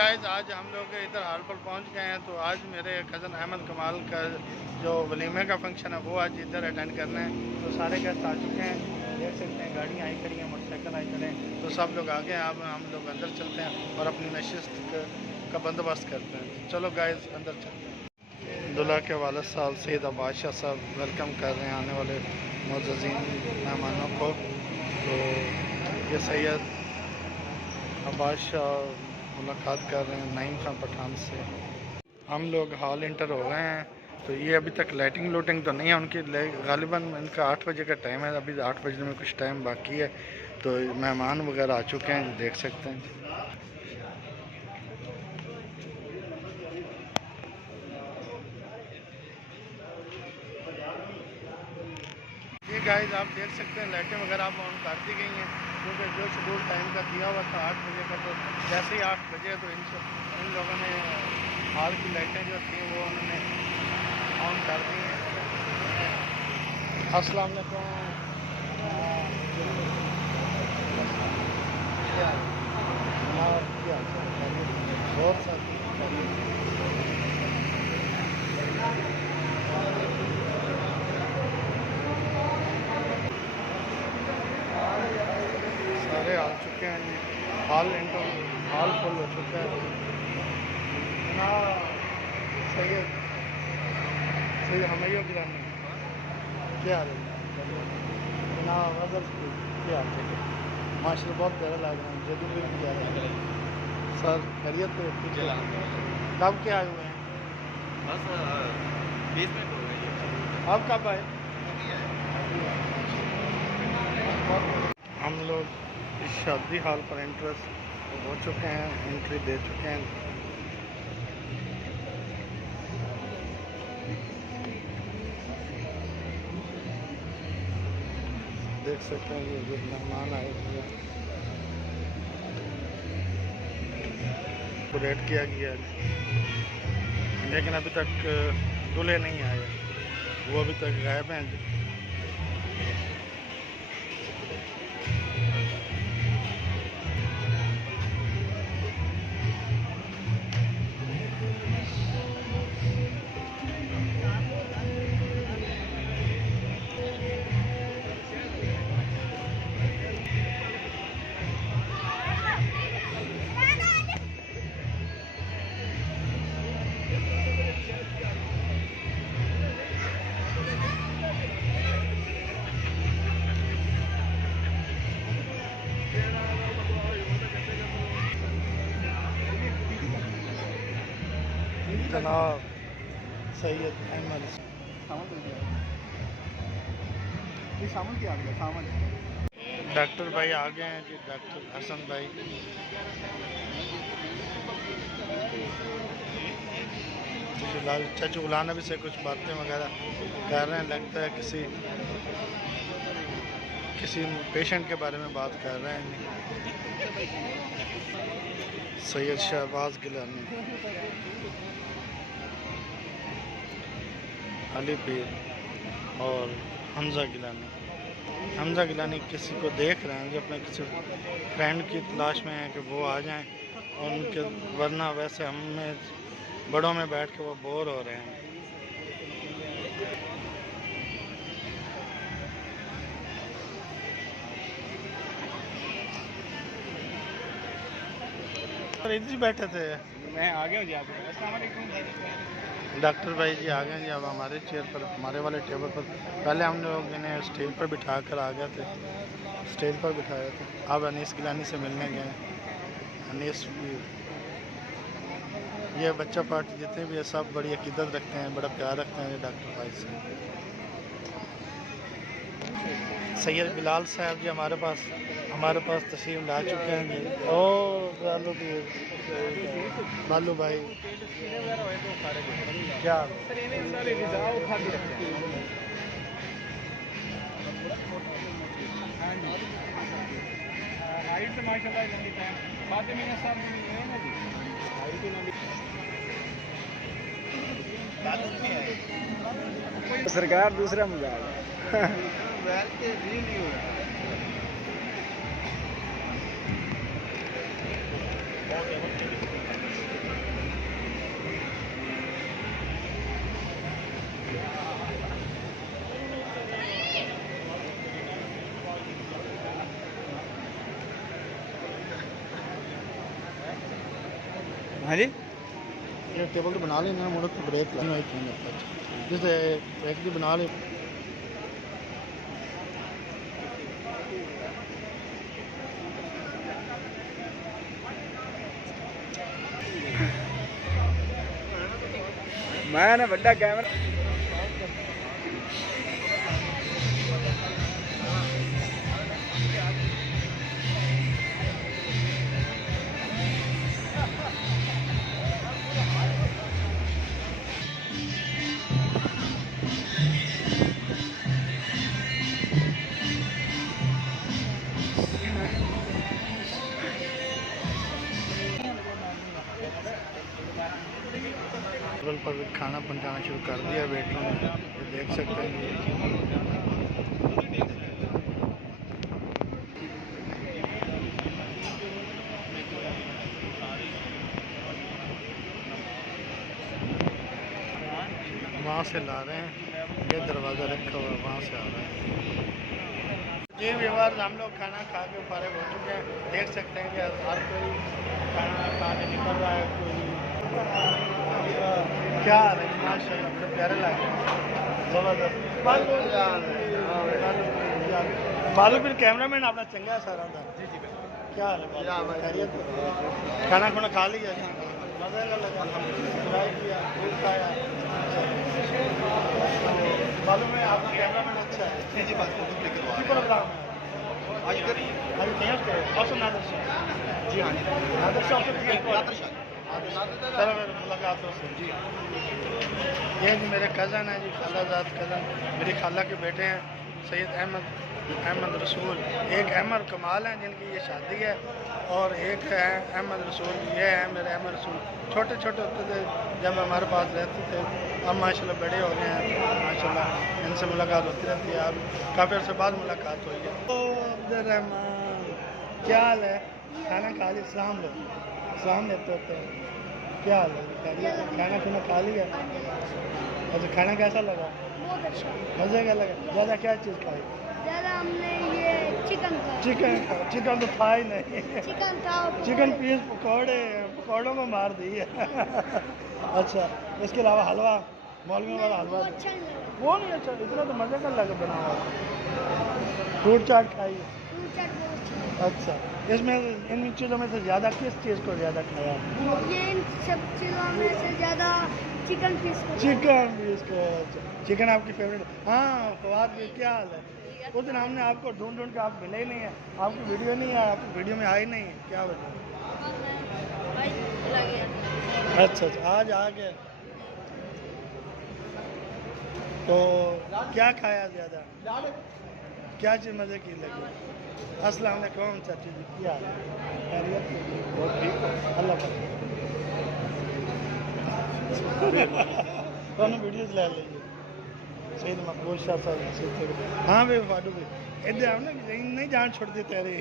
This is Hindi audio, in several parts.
गाइस आज हम लोग इधर हाल पर पहुंच गए हैं। तो आज मेरे कज़न अहमद कमाल का जो वलीमे का फंक्शन है वो आज इधर अटेंड करना है। तो सारे गेस्ट आ चुके हैं, देख सकते हैं गाड़ियाँ आई खड़ी हैं, मोटरसाइकिल आई खड़े हैं। तो सब लोग आ गए हैं। अब हम लोग अंदर चलते हैं और अपनी नशिस्त का बंदोबस्त करते हैं। चलो गाइस अंदर चलते हैं। दुल्हा के वालिद साहब सैयद बादशाह साहब वेलकम कर रहे हैं आने वाले मुअज़्ज़ज़ीन मेहमानों को। तो ये सैयद बादशाह मुलाकात कर रहे हैं नईम खान पठान से। हम लोग हॉल इंटर हो गए हैं। तो ये अभी तक लाइटिंग लूटिंग तो नहीं है उनकी, गालिबन इनका 8 बजे का टाइम है। अभी 8 बजने में कुछ टाइम बाकी है। तो मेहमान वगैरह आ चुके हैं, देख सकते हैं। ये गाइस आप देख सकते हैं लाइटें वगैरह आप ऑन कर दी गई हैं, क्योंकि जो शेड्यूल टाइम का दिया हुआ था 8 बजे का, तो जैसे ही 8 बजे तो इन लोगों ने हॉल की लाइटें जो थी वो उन्होंने ऑन कर दी हैं। अस्सलाम वालेकुम। बहुत सारे आ चुके हैं जी। हॉल फुल हो चुका है। सैयद हमैया गिरानी क्या हाल है जनाब? क्या हाल है? माशा बहुत प्यारा लग रहा है, जदू भी किया है सर। खैरियत तो कब के आए हुए हैं? बस 20 मिनट हो गए। आप कब आए? हम लोग इस शादी हॉल पर इंटरेस्ट हो चुके हैं, एंट्री दे चुके हैं। देख सकते हैं ये जो मेहमान आए हुए हैं को रेड किया गया है, लेकिन अभी तक दूल्हे नहीं आए, वो अभी तक गायब हैं। जनाब सैयद अहमद डॉक्टर भाई आ गए हैं जी, डॉक्टर हसन भाई। फिलहाल चाचू गुलाम नबी से कुछ बातें वगैरह कर रहे हैं, लगता है किसी पेशेंट के बारे में बात कर रहे हैं। सैयद शहबाज गिलानी, अली पीर और हमज़ा गिलानी किसी को देख रहे हैं जो अपने किसी फ्रेंड की तलाश में है कि वो आ जाएं, और उनके वरना वैसे हमें बड़ों में बैठ के वो बोर हो रहे हैं। इधर ही बैठे थे। मैं आ गया हूँ जी। अस्सलाम वालेकुम। डॉक्टर भाई जी आ गए जी अब हमारे चेयर पर, हमारे वाले टेबल पर। पहले हम लोग इन्हें स्टेज पर बिठा कर आ गए थे, स्टेज पर बिठाए थे। अब अनीस गिलानी से मिलने गए। अनीस ये बच्चा पार्टी जितने भी है सब बड़ी अकीदत रखते हैं, बड़ा प्यार रखते हैं डॉक्टर भाई से। सैयद बिलाल साहब जी हमारे पास तशरीफ ला चुके हैं जी। बालू भाई क्या सरकार दूसरा मजाक हाँ जी ये टेबल तो बना लेना मुड़ तो ब्रेक लाना ही चाहिए जैसे ब्रेक भी बना ले मैं ना बड़ा कैमरा टेबल पर खाना पहुंचाना शुरू कर दिया वेटरों ने ये देख सकते हैं वहाँ से ला रहे हैं ये दरवाज़ा रखा हुआ वहाँ से आ रहा है जी व्यवहार हम लोग खाना खा के फारिग हो चुके हैं देख सकते हैं कि हर कोई खाना खा के निकल रहा है कोई क्या हाल है माशाल्लाह बड़े प्यारे लग रहे हैं ज़बरदस्त बालू फिर कैमरामैन अपना चंगा है सारा था क्या हाल है खैरियत खाना खुना खा लिया मज़ा लगा ट्राई किया खूब खाया बालू में आपका कैमरामैन अच्छा है जी बात प्रोग्राम है आज नादर शाह जी हाँ नादर शाह चलो फिर मुलाकात हो जी ये जी मेरे कज़न हैं जी खालाजाद कज़न मेरी खाला के बेटे हैं सैयद अहमद रसूल एक अहमद कमाल हैं जिनकी ये शादी है और एक है अहमद रसूल ये है मेरे अहमद रसूल छोटे छोटे होते थे जब हमारे पास रहते थे अब माशाल्लाह बड़े हो गए हैं तो माशाल्लाह इनसे मुलाकात होती रहती है अब काफ़ी अर्से बाद मुलाकात हुई है ओ अब्दुर्रहमान क्या हाल है खाना खा लिया इस्लाम लेते होते हैं क्या हाल है खाना खुना खा लिया अच्छा खाना कैसा लगा बहुत अच्छा मज़े का लगा ज़्यादा क्या चीज़ खाई ज़्यादा हमने ये चिकन चिकन तो था ही नहीं चिकन था चिकन पीस पकौड़ों को मार दी है अच्छा इसके अलावा हलवा मौलवी वाला हलवा वो अच्छा नहीं लगा वो नहीं अच्छा इतना तो मज़े का लगा बना हुआ फ्रूट चाट खाई फ्रूट चाट बहुत अच्छा इसमें इन चीज़ों में से ज़्यादा किस चीज़ को ज़्यादा खाया ये इन सब चीज़ों में से ज़्यादा चिकन पीस को चिकन आपकी फेवरेट हाँ फवाद भी क्या हाल है उस दिन हमने आपको ढूंढ के आप मिले ही नहीं है आपकी वीडियो नहीं आया आपकी वीडियो में आई नहीं है क्या वजह अच्छा आज आ गए तो क्या खाया ज़्यादा क्या चीज़ मज़े की लगी अस्सलाम वालेकुम चाची जी क्या खैरियत बहुत ठीक है अल्लाह तो वीडियोज़ ले लीजिए सही मकबूल शाह साहब हाँ भाई फाटू भाई इधर आओ ना नहीं जान छोड़ देते अरे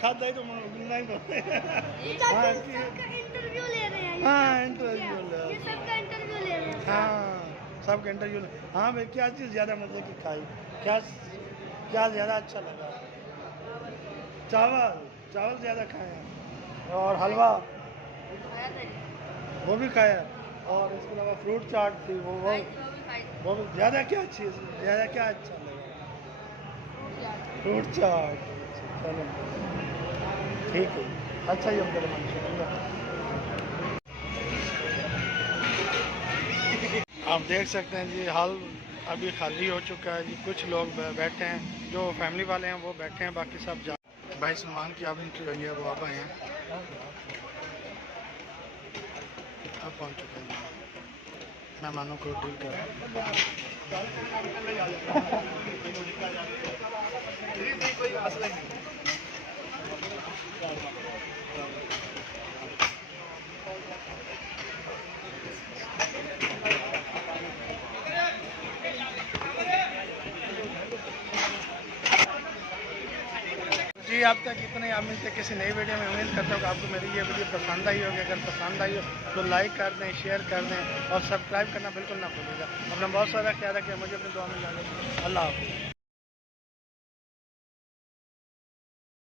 खाता है तो नहीं बोलते हाँ इंटरव्यू ले रहे हैं हाँ इंटरव्यू ये सबका इंटरव्यू ले रहे हैं हाँ सबका इंटरव्यू हाँ भाई क्या चीज़ ज़्यादा मज़े की खाई क्या ज़्यादा अच्छा लगा चावल ज़्यादा खाया और हलवा वो भी खाया और इसके अलावा फ्रूट चाट थी वो ज़्यादा क्या चीज़ ज़्यादा क्या अच्छा लगा फ्रूट चाट चलो ठीक है अच्छा ही हम करें शुक्रिया आप देख सकते हैं जी हाल अभी खाली हो चुका है जी कुछ लोग बैठे हैं जो फैमिली वाले हैं वो बैठे हैं बाकी सब जा भाई सलमान की अब इंटरव्यू हुई है वो अब आए हैं अब पहुँच चुके हैं मेहमानों को डील कर जी अब तक इतने आप मिलते किसी नई वीडियो में उम्मीद करता हूँ कि आपको मेरी ये वीडियो पसंद आई होगी अगर पसंद आई हो तो लाइक कर दें शेयर कर दें और सब्सक्राइब करना बिल्कुल ना भूलिएगा अपना बहुत सारा ख्याल रखिए मुझे अपनी दुआ में याद रखिए अल्लाह हाफ़िज़।